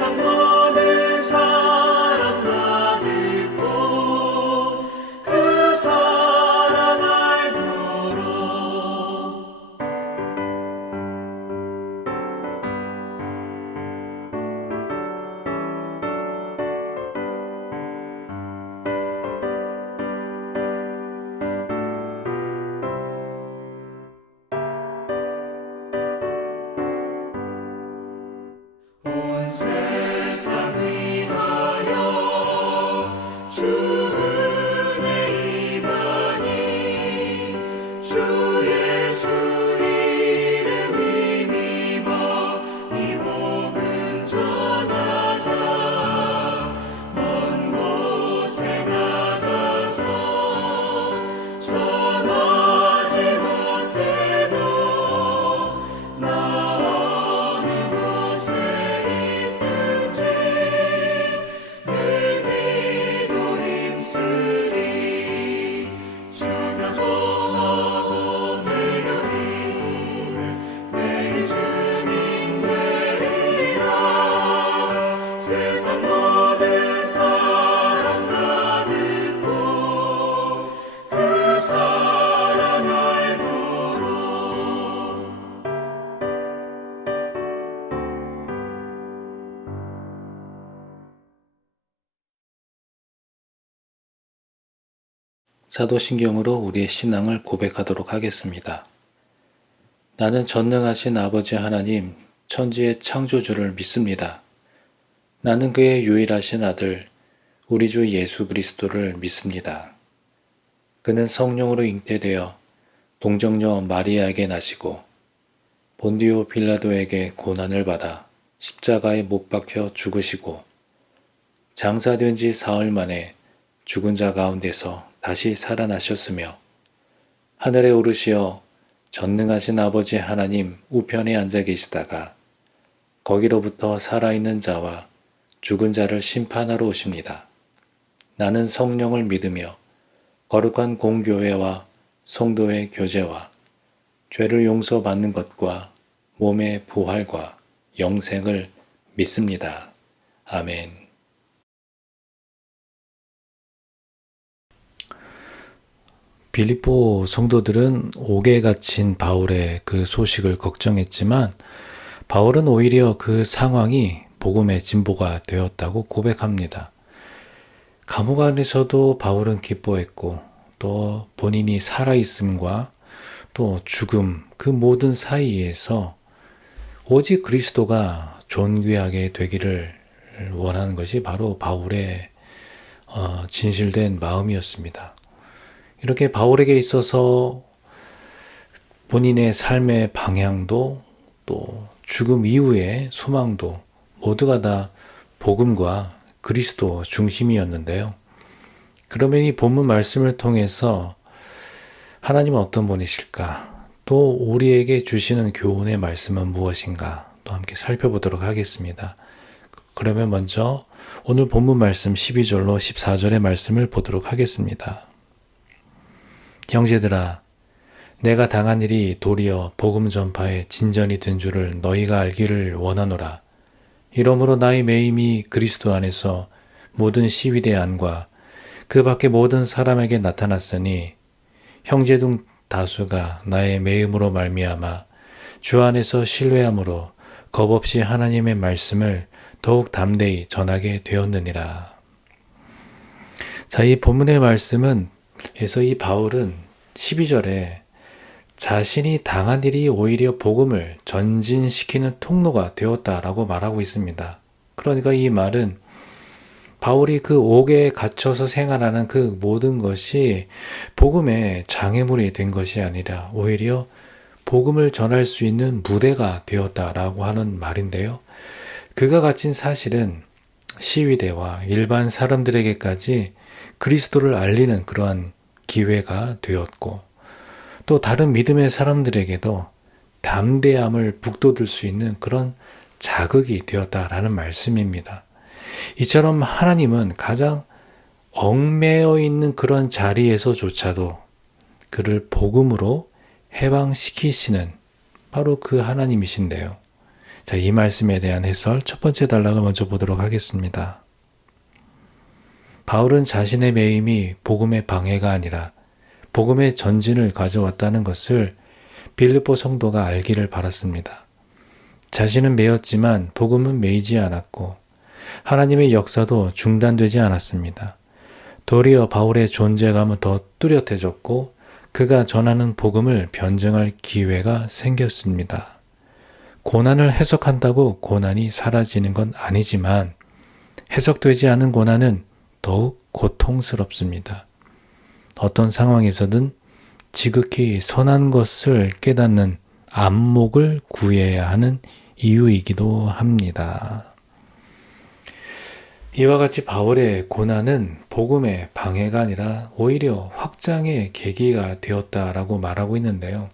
세상 모든 사람 다 듣고 그 사랑 알도록. 온 세상 위하여 주 은혜 임하니 주 예수 이름 힘입어 이 복음 전하자. 먼 곳에 나가서 전하지 못해도 나 어느 곳에 있든지 늘 기도 힘쓰리. 전하고 기도히 매일 주님 되리라. 세상 모든 사람 다 듣고 그 사랑 알도록. 사도신경으로 우리의 신앙을 고백하도록 하겠습니다. 나는 전능하신 아버지 하나님, 천지의 창조주를 믿습니다. 나는 그의 유일하신 아들, 우리 주 예수 그리스도를 믿습니다. 그는 성령으로 잉태되어 동정녀 마리아에게 나시고 본디오 빌라도에게 고난을 받아 십자가에 못 박혀 죽으시고 장사된 지 사흘 만에 죽은 자 가운데서 다시 살아나셨으며 하늘에 오르시어 전능하신 아버지 하나님 우편에 앉아 계시다가 거기로부터 살아있는 자와 죽은 자를 심판하러 오십니다. 나는 성령을 믿으며 거룩한 공교회와 성도의 교제와 죄를 용서받는 것과 몸의 부활과 영생을 믿습니다. 아멘. 빌립보 성도들은 옥에 갇힌 바울의 그 소식을 걱정했지만 바울은 오히려 그 상황이 복음의 진보가 되었다고 고백합니다. 감옥 안에서도 바울은 기뻐했고 또 본인이 살아있음과 또 죽음 그 모든 사이에서 오직 그리스도가 존귀하게 되기를 원하는 것이 바로 바울의 진실된 마음이었습니다. 이렇게 바울에게 있어서 본인의 삶의 방향도 또 죽음 이후의 소망도 모두가 다 복음과 그리스도 중심이었는데요. 그러면 이 본문 말씀을 통해서 하나님은 어떤 분이실까? 또 우리에게 주시는 교훈의 말씀은 무엇인가? 또 함께 살펴보도록 하겠습니다. 그러면 먼저 오늘 본문 말씀 12절로 14절의 말씀을 보도록 하겠습니다. 형제들아, 내가 당한 일이 도리어 복음 전파의 진전이 된 줄을 너희가 알기를 원하노라. 이러므로 나의 매임이 그리스도 안에서 모든 시위대 안과 그 밖의 모든 사람에게 나타났으니 형제 중 다수가 나의 매임으로 말미암아 주 안에서 신뢰함으로 겁없이 하나님의 말씀을 더욱 담대히 전하게 되었느니라. 자, 이 본문의 말씀은 그래서 이 바울은 12절에 자신이 당한 일이 오히려 복음을 전진시키는 통로가 되었다라고 말하고 있습니다. 그러니까 이 말은 바울이 그 옥에 갇혀서 생활하는 그 모든 것이 복음의 장애물이 된 것이 아니라 오히려 복음을 전할 수 있는 무대가 되었다라고 하는 말인데요. 그가 갇힌 사실은 시위대와 일반 사람들에게까지 그리스도를 알리는 그러한 기회가 되었고 또 다른 믿음의 사람들에게도 담대함을 북돋을 수 있는 그런 자극이 되었다라는 말씀입니다. 이처럼 하나님은 가장 얽매여 있는 그런 자리에서조차도 그를 복음으로 해방시키시는 바로 그 하나님이신데요. 자, 이 말씀에 대한 해설 첫 번째 단락을 먼저 보도록 하겠습니다. 바울은 자신의 매임이 복음의 방해가 아니라 복음의 전진을 가져왔다는 것을 빌립보 성도가 알기를 바랐습니다. 자신은 매였지만 복음은 매이지 않았고 하나님의 역사도 중단되지 않았습니다. 도리어 바울의 존재감은 더 뚜렷해졌고 그가 전하는 복음을 변증할 기회가 생겼습니다. 고난을 해석한다고 고난이 사라지는 건 아니지만 해석되지 않은 고난은 더욱 고통스럽습니다. 어떤 상황에서든 지극히 선한 것을 깨닫는 안목을 구해야 하는 이유이기도 합니다. 이와 같이 바울의 고난은 복음의 방해가 아니라 오히려 확장의 계기가 되었다라고 말하고 있는데요.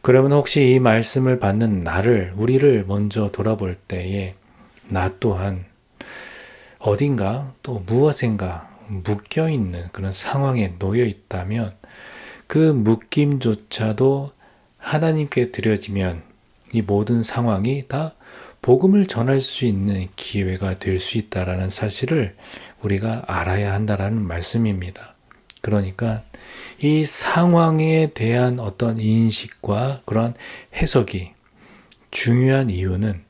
그러면 혹시 이 말씀을 받는 우리를 먼저 돌아볼 때에 나 또한 어딘가 또 무엇인가 묶여있는 그런 상황에 놓여 있다면 그 묶임조차도 하나님께 드려지면 이 모든 상황이 다 복음을 전할 수 있는 기회가 될 수 있다라는 사실을 우리가 알아야 한다라는 말씀입니다. 그러니까 이 상황에 대한 어떤 인식과 그런 해석이 중요한 이유는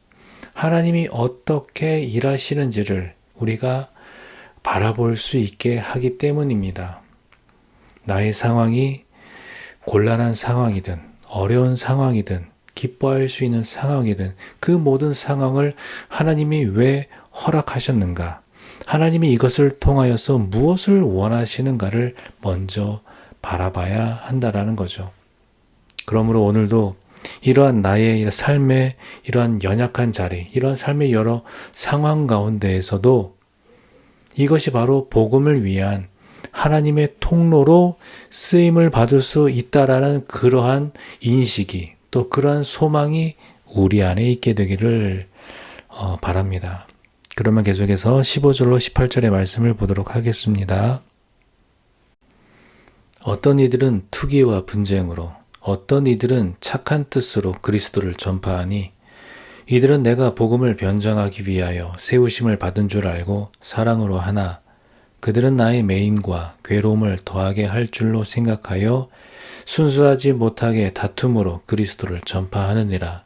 하나님이 어떻게 일하시는지를 우리가 바라볼 수 있게 하기 때문입니다. 나의 상황이 곤란한 상황이든 어려운 상황이든 기뻐할 수 있는 상황이든 그 모든 상황을 하나님이 왜 허락하셨는가? 하나님이 이것을 통하여서 무엇을 원하시는가를 먼저 바라봐야 한다라는 거죠. 그러므로 오늘도 이러한 나의 삶의 이러한 연약한 자리, 이러한 삶의 여러 상황 가운데에서도 이것이 바로 복음을 위한 하나님의 통로로 쓰임을 받을 수 있다라는 그러한 인식이 또 그러한 소망이 우리 안에 있게 되기를 바랍니다. 그러면 계속해서 15절로 18절의 말씀을 보도록 하겠습니다. 어떤 이들은 투기와 분쟁으로 어떤 이들은 착한 뜻으로 그리스도를 전파하니 이들은 내가 복음을 변장하기 위하여 세우심을 받은 줄 알고 사랑으로 하나 그들은 나의 매임과 괴로움을 더하게 할 줄로 생각하여 순수하지 못하게 다툼으로 그리스도를 전파하느니라.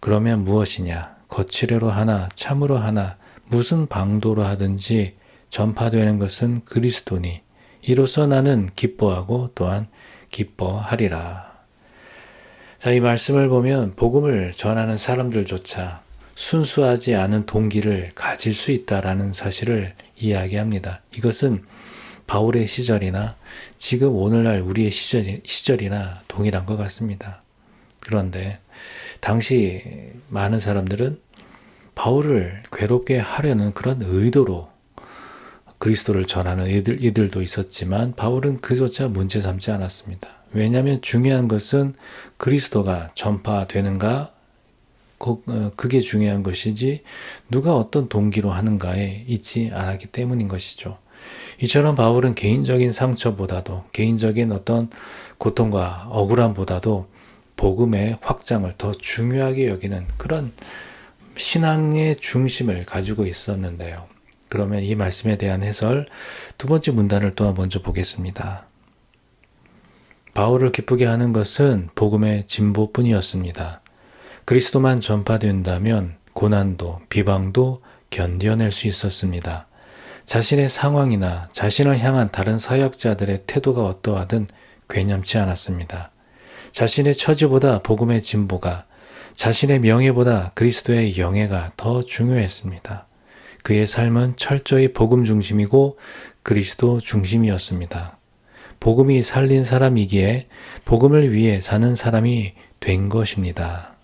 그러면 무엇이냐? 거칠애로 하나 참으로 하나 무슨 방도로 하든지 전파되는 것은 그리스도니 이로써 나는 기뻐하고 또한 기뻐하리라. 자, 이 말씀을 보면 복음을 전하는 사람들조차 순수하지 않은 동기를 가질 수 있다라는 사실을 이야기합니다. 이것은 바울의 시절이나 지금 오늘날 우리의 시절이나 동일한 것 같습니다. 그런데 당시 많은 사람들은 바울을 괴롭게 하려는 그런 의도로 그리스도를 전하는 이들도 있었지만 바울은 그조차 문제 삼지 않았습니다. 왜냐하면 중요한 것은 그리스도가 전파되는가 그게 중요한 것이지 누가 어떤 동기로 하는가에 있지 않았기 때문인 것이죠. 이처럼 바울은 개인적인 상처보다도 개인적인 어떤 고통과 억울함보다도 복음의 확장을 더 중요하게 여기는 그런 신앙의 중심을 가지고 있었는데요. 그러면 이 말씀에 대한 해설 두 번째 문단을 또한 먼저 보겠습니다. 바울을 기쁘게 하는 것은 복음의 진보뿐이었습니다. 그리스도만 전파된다면 고난도 비방도 견뎌낼 수 있었습니다. 자신의 상황이나 자신을 향한 다른 사역자들의 태도가 어떠하든 괴념치 않았습니다. 자신의 처지보다 복음의 진보가, 자신의 명예보다 그리스도의 영예가 더 중요했습니다. 그의 삶은 철저히 복음 중심이고 그리스도 중심이었습니다. 복음이 살린 사람이기에 복음을 위해 사는 사람이 된 것입니다.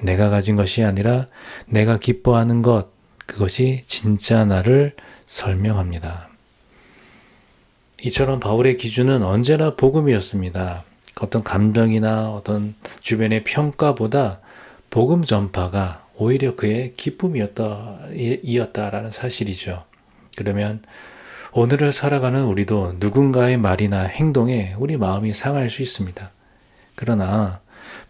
내가 가진 것이 아니라 내가 기뻐하는 것, 그것이 진짜 나를 설명합니다. 이처럼 바울의 기준은 언제나 복음이었습니다. 어떤 감정이나 어떤 주변의 평가보다 복음 전파가 오히려 그의 기쁨이었다라는 사실이죠. 그러면 오늘을 살아가는 우리도 누군가의 말이나 행동에 우리 마음이 상할 수 있습니다. 그러나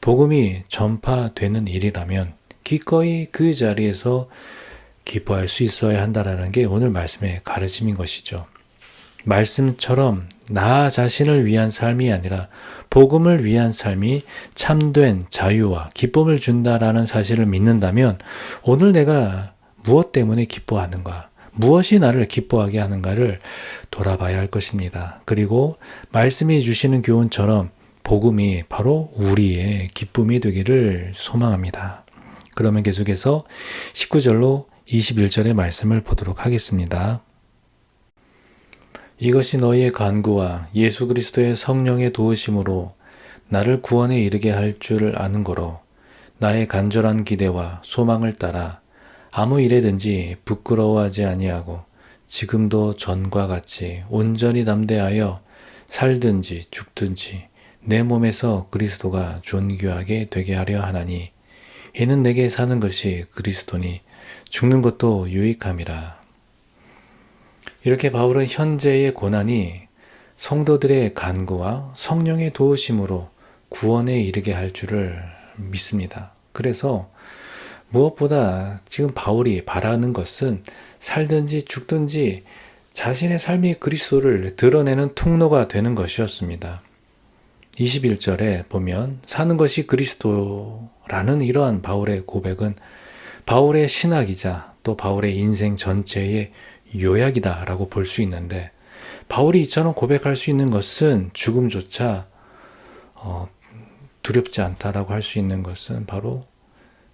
복음이 전파되는 일이라면 기꺼이 그 자리에서 기뻐할 수 있어야 한다라는 게 오늘 말씀의 가르침인 것이죠. 말씀처럼 나 자신을 위한 삶이 아니라 복음을 위한 삶이 참된 자유와 기쁨을 준다라는 사실을 믿는다면 오늘 내가 무엇 때문에 기뻐하는가, 무엇이 나를 기뻐하게 하는가를 돌아봐야 할 것입니다. 그리고 말씀이 주시는 교훈처럼 복음이 바로 우리의 기쁨이 되기를 소망합니다. 그러면 계속해서 19절로 21절의 말씀을 보도록 하겠습니다. 이것이 너희의 간구와 예수 그리스도의 성령의 도우심으로 나를 구원에 이르게 할 줄 아는 거로 나의 간절한 기대와 소망을 따라 아무 일에든지 부끄러워하지 아니하고 지금도 전과 같이 온전히 담대하여 살든지 죽든지 내 몸에서 그리스도가 존귀하게 되게 하려 하나니 이는 내게 사는 것이 그리스도니 죽는 것도 유익함이라. 이렇게 바울은 현재의 고난이 성도들의 간구와 성령의 도우심으로 구원에 이르게 할 줄을 믿습니다. 그래서 무엇보다 지금 바울이 바라는 것은 살든지 죽든지 자신의 삶이 그리스도를 드러내는 통로가 되는 것이었습니다. 21절에 보면 사는 것이 그리스도라는 이러한 바울의 고백은 바울의 신학이자 또 바울의 인생 전체의 요약이다라고 볼 수 있는데 바울이 이처럼 고백할 수 있는 것은 죽음조차 두렵지 않다라고 할 수 있는 것은 바로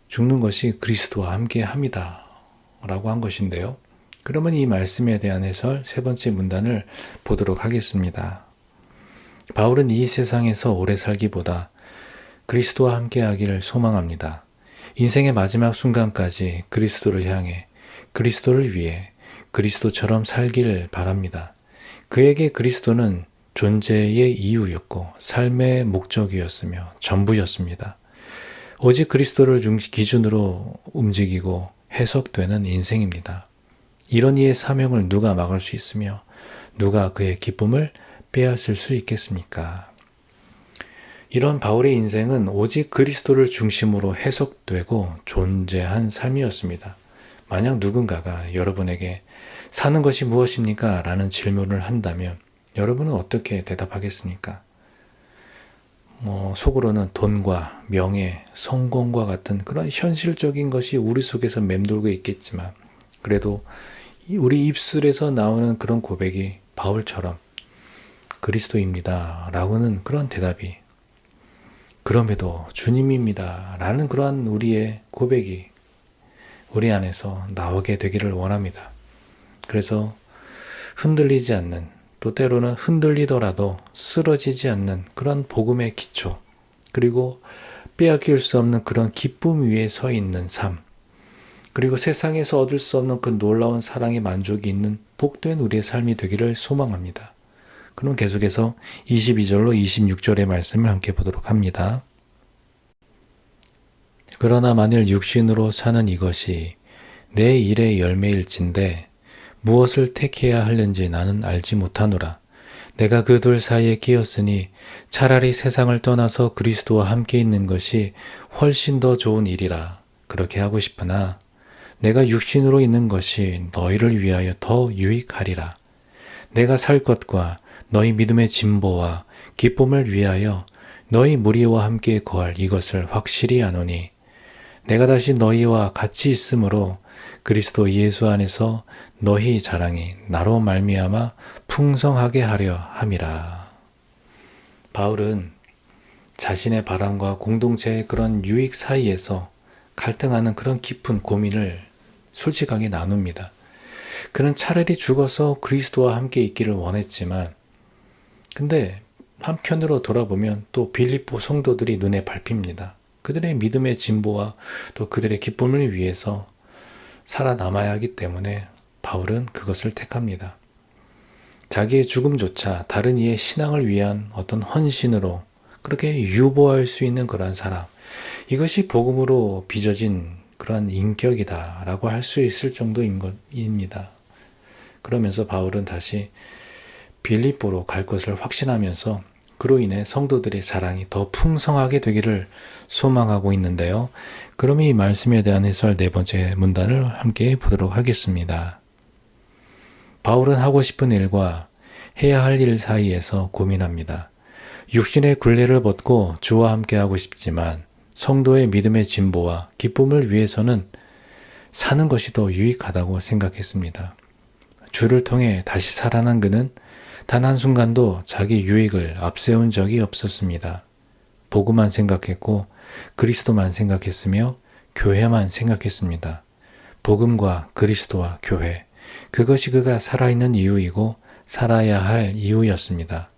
죽는 것이 그리스도와 함께 합니다 라고 한 것인데요. 그러면 이 말씀에 대한 해설 세 번째 문단을 보도록 하겠습니다. 바울은 이 세상에서 오래 살기보다 그리스도와 함께 하기를 소망합니다. 인생의 마지막 순간까지 그리스도를 향해 그리스도를 위해 그리스도처럼 살기를 바랍니다. 그에게 그리스도는 존재의 이유였고 삶의 목적이었으며 전부였습니다. 오직 그리스도를 기준으로 움직이고 해석되는 인생입니다. 이런 이의 사명을 누가 막을 수 있으며 누가 그의 기쁨을 빼앗을 수 있겠습니까? 이런 바울의 인생은 오직 그리스도를 중심으로 해석되고 존재한 삶이었습니다. 만약 누군가가 여러분에게 사는 것이 무엇입니까? 라는 질문을 한다면 여러분은 어떻게 대답하겠습니까? 속으로는 돈과 명예, 성공과 같은 그런 현실적인 것이 우리 속에서 맴돌고 있겠지만 그래도 우리 입술에서 나오는 그런 고백이 바울처럼 그리스도입니다 라고는 그런 대답이 그럼에도 주님입니다 라는 그러한 우리의 고백이 우리 안에서 나오게 되기를 원합니다. 그래서 흔들리지 않는 또 때로는 흔들리더라도 쓰러지지 않는 그런 복음의 기초 그리고 빼앗길 수 없는 그런 기쁨 위에 서 있는 삶 그리고 세상에서 얻을 수 없는 그 놀라운 사랑의 만족이 있는 복된 우리의 삶이 되기를 소망합니다. 그럼 계속해서 22절로 26절의 말씀을 함께 보도록 합니다. 그러나 만일 육신으로 사는 이것이 내 일의 열매일진데 무엇을 택해야 하는지 나는 알지 못하노라. 내가 그 둘 사이에 끼었으니 차라리 세상을 떠나서 그리스도와 함께 있는 것이 훨씬 더 좋은 일이라. 그렇게 하고 싶으나 내가 육신으로 있는 것이 너희를 위하여 더 유익하리라. 내가 살 것과 너희 믿음의 진보와 기쁨을 위하여 너희 무리와 함께 거할 이것을 확실히 아노니 내가 다시 너희와 같이 있으므로 그리스도 예수 안에서 너희 자랑이 나로 말미암아 풍성하게 하려 함이라. 바울은 자신의 바람과 공동체의 그런 유익 사이에서 갈등하는 그런 깊은 고민을 솔직하게 나눕니다. 그는 차라리 죽어서 그리스도와 함께 있기를 원했지만 근데 한편으로 돌아보면 또 빌립보 성도들이 눈에 밟힙니다. 그들의 믿음의 진보와 또 그들의 기쁨을 위해서 살아남아야 하기 때문에 바울은 그것을 택합니다. 자기의 죽음조차 다른 이의 신앙을 위한 어떤 헌신으로 그렇게 유보할 수 있는 그러한 사람, 이것이 복음으로 빚어진 그러한 인격이다라고 할 수 있을 정도인 것입니다. 그러면서 바울은 다시 빌립보로 갈 것을 확신하면서 그로 인해 성도들의 자랑이 더 풍성하게 되기를 소망하고 있는데요. 그럼 이 말씀에 대한 해설 네 번째 문단을 함께 보도록 하겠습니다. 바울은 하고 싶은 일과 해야 할 일 사이에서 고민합니다. 육신의 굴레를 벗고 주와 함께 하고 싶지만 성도의 믿음의 진보와 기쁨을 위해서는 사는 것이 더 유익하다고 생각했습니다. 주를 통해 다시 살아난 그는 단 한순간도 자기 유익을 앞세운 적이 없었습니다. 복음만 생각했고 그리스도만 생각했으며 교회만 생각했습니다. 복음과 그리스도와 교회, 그것이 그가 살아있는 이유이고 살아야 할 이유였습니다.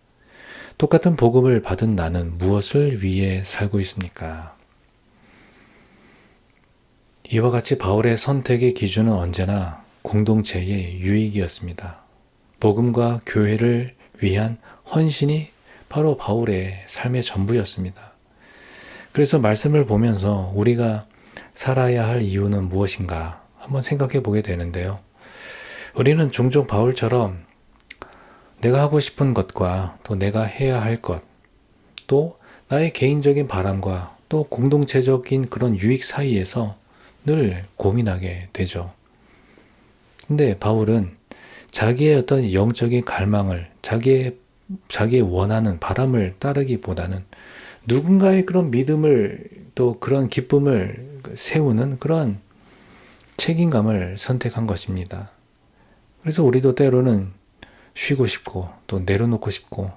똑같은 복음을 받은 나는 무엇을 위해 살고 있습니까? 이와 같이 바울의 선택의 기준은 언제나 공동체의 유익이었습니다. 복음과 교회를 위한 헌신이 바로 바울의 삶의 전부였습니다. 그래서 말씀을 보면서 우리가 살아야 할 이유는 무엇인가 한번 생각해 보게 되는데요. 우리는 종종 바울처럼 내가 하고 싶은 것과 또 내가 해야 할 것, 또 나의 개인적인 바람과 또 공동체적인 그런 유익 사이에서 늘 고민하게 되죠. 근데 바울은 자기의 어떤 영적인 갈망을, 자기의 원하는 바람을 따르기보다는 누군가의 그런 믿음을 또 그런 기쁨을 세우는 그런 책임감을 선택한 것입니다. 그래서 우리도 때로는 쉬고 싶고 또 내려놓고 싶고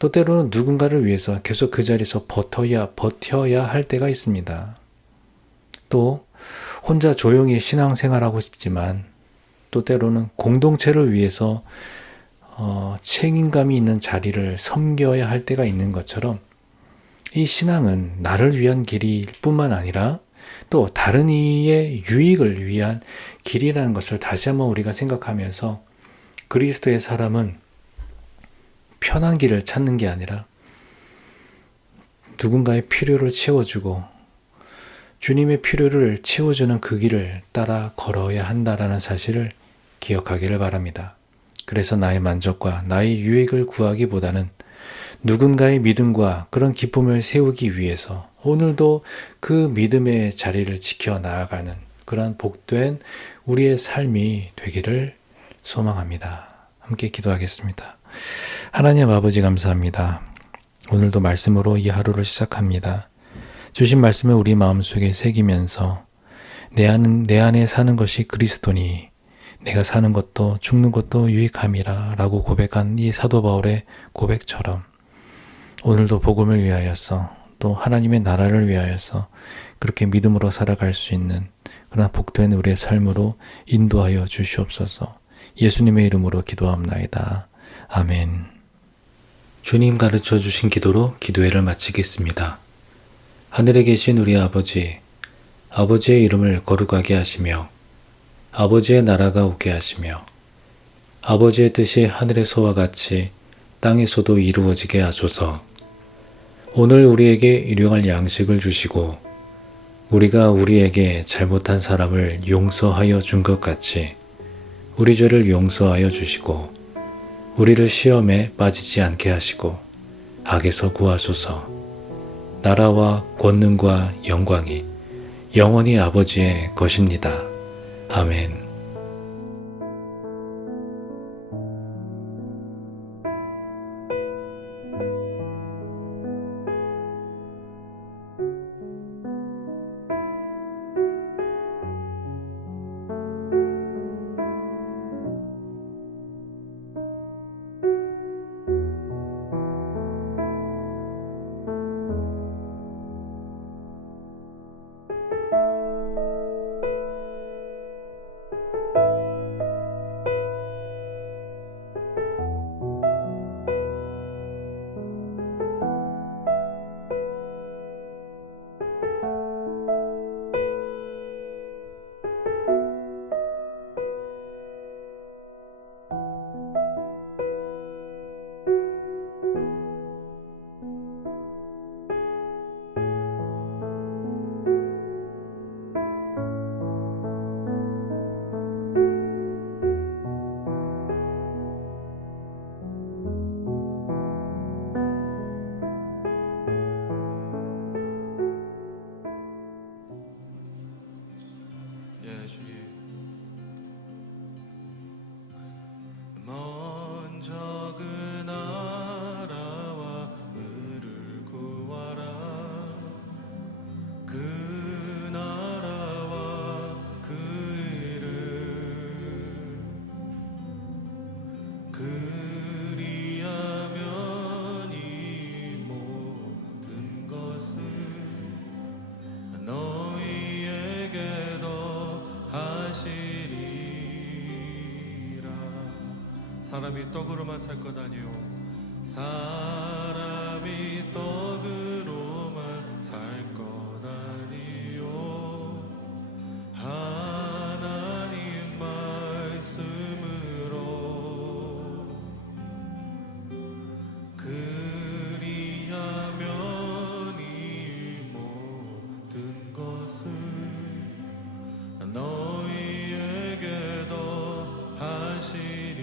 또 때로는 누군가를 위해서 계속 그 자리에서 버텨야 할 때가 있습니다. 또 혼자 조용히 신앙생활하고 싶지만 또 때로는 공동체를 위해서 책임감이 있는 자리를 섬겨야 할 때가 있는 것처럼 이 신앙은 나를 위한 길일 뿐만 아니라 또 다른 이의 유익을 위한 길이라는 것을 다시 한번 우리가 생각하면서 그리스도의 사람은 편한 길을 찾는 게 아니라 누군가의 필요를 채워주고 주님의 필요를 채워주는 그 길을 따라 걸어야 한다라는 사실을 기억하기를 바랍니다. 그래서 나의 만족과 나의 유익을 구하기보다는 누군가의 믿음과 그런 기쁨을 세우기 위해서 오늘도 그 믿음의 자리를 지켜 나아가는 그런 복된 우리의 삶이 되기를 소망합니다. 함께 기도하겠습니다. 하나님 아버지 감사합니다. 오늘도 말씀으로 이 하루를 시작합니다. 주신 말씀을 우리 마음속에 새기면서 내 안에 사는 것이 그리스도니 내가 사는 것도 죽는 것도 유익함이라 라고 고백한 이 사도 바울의 고백처럼 오늘도 복음을 위하여서 또 하나님의 나라를 위하여서 그렇게 믿음으로 살아갈 수 있는 그러나 복된 우리의 삶으로 인도하여 주시옵소서. 예수님의 이름으로 기도합나이다. 아멘. 주님 가르쳐 주신 기도로 기도회를 마치겠습니다. 하늘에 계신 우리 아버지, 아버지의 이름을 거룩하게 하시며 아버지의 나라가 오게 하시며 아버지의 뜻이 하늘에서와 같이 땅에서도 이루어지게 하소서. 오늘 우리에게 일용할 양식을 주시고 우리가 우리에게 잘못한 사람을 용서하여 준 것 같이 우리 죄를 용서하여 주시고 우리를 시험에 빠지지 않게 하시고 악에서 구하소서. 나라와 권능과 영광이 영원히 아버지의 것입니다. 아멘. 그리하면 이 모든 것을 너희에게 더하시리라. 사람이 떡으로만 살 것 아니요 사람이 떡으로만 살 것 아니요 하나님 말씀으로 그리하면 이 모든 것을 너희에게 더하시리라.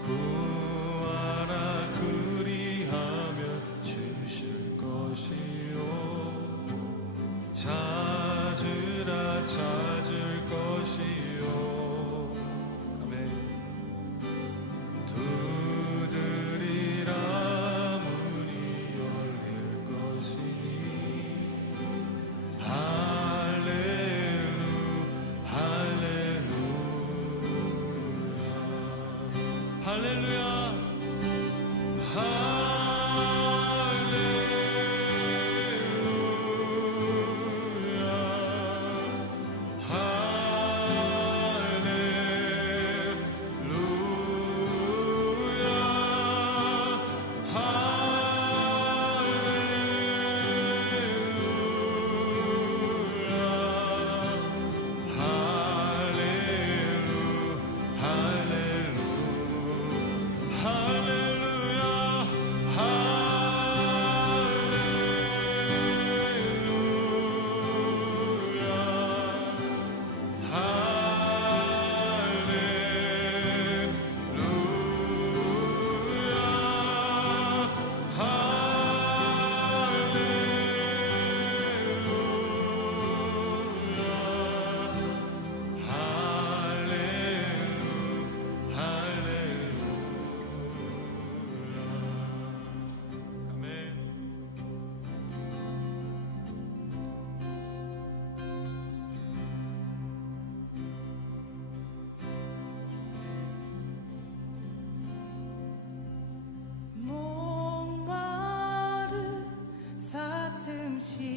구하라 그리하면 주실 것이요 찾으라 찾을 것이요 아멘. 두드리라 문이 열릴 것이니 할렐루야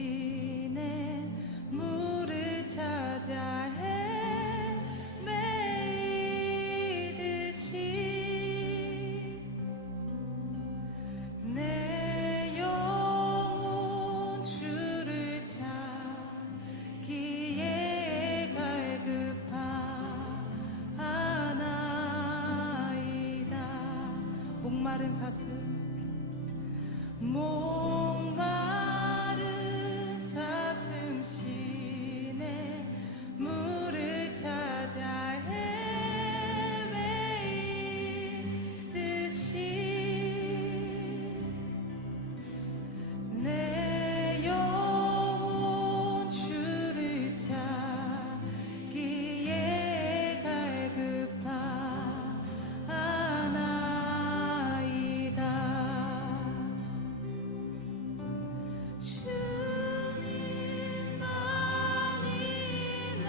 숨쉬는 물을 찾아 헤매이듯이 내 영혼 주를 찾기에 갈급하나이다. 목마른 사슴 목마른 사슴 시내 물을 찾아 헤매이듯이 내 영혼 주를 찾기에 갈급하나이다. 주님만이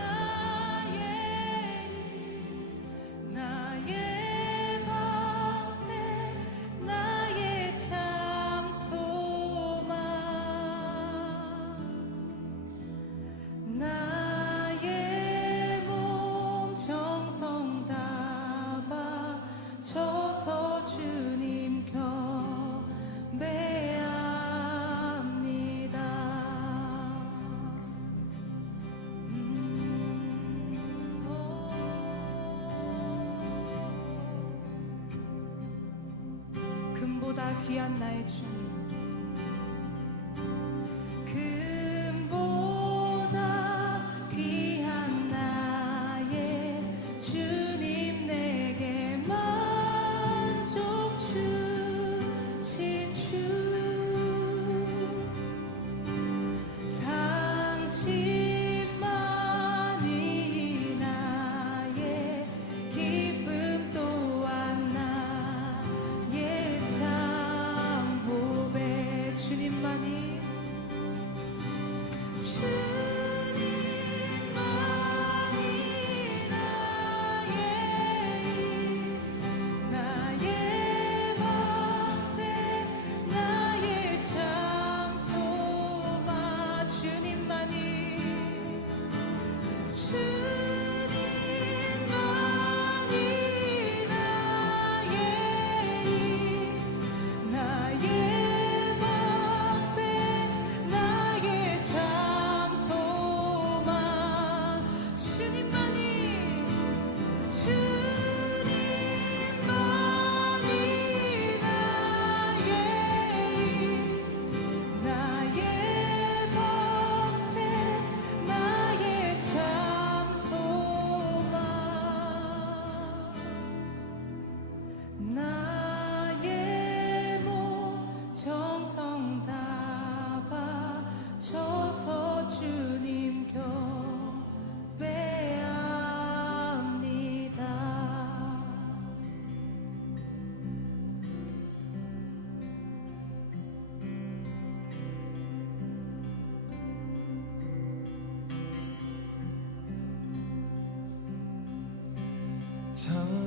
나의 방패 나의 참 소망 나의 몸 정성 다 바쳐서 주님 경배합니다. 금보다 귀한 나의 주님 금보다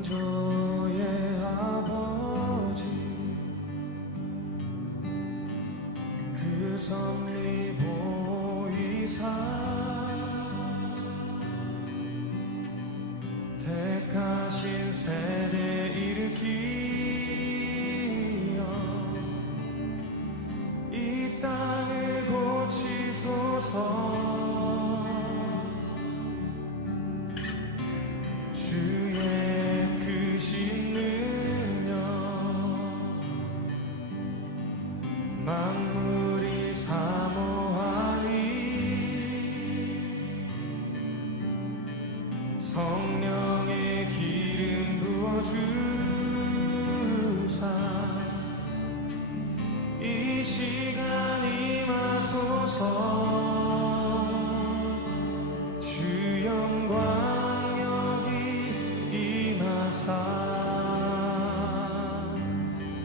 창조의 아버지 그 섭리 보이사 택하신 세대 일으키어 이 땅을 고치소서. 주의 크신 능력 만물이 사모하니 성령의 기름 부어주사 이 시간 임하소서. 주 영광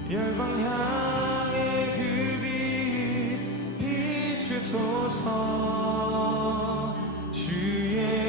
열방 향해 그 빛 비추소서. 주의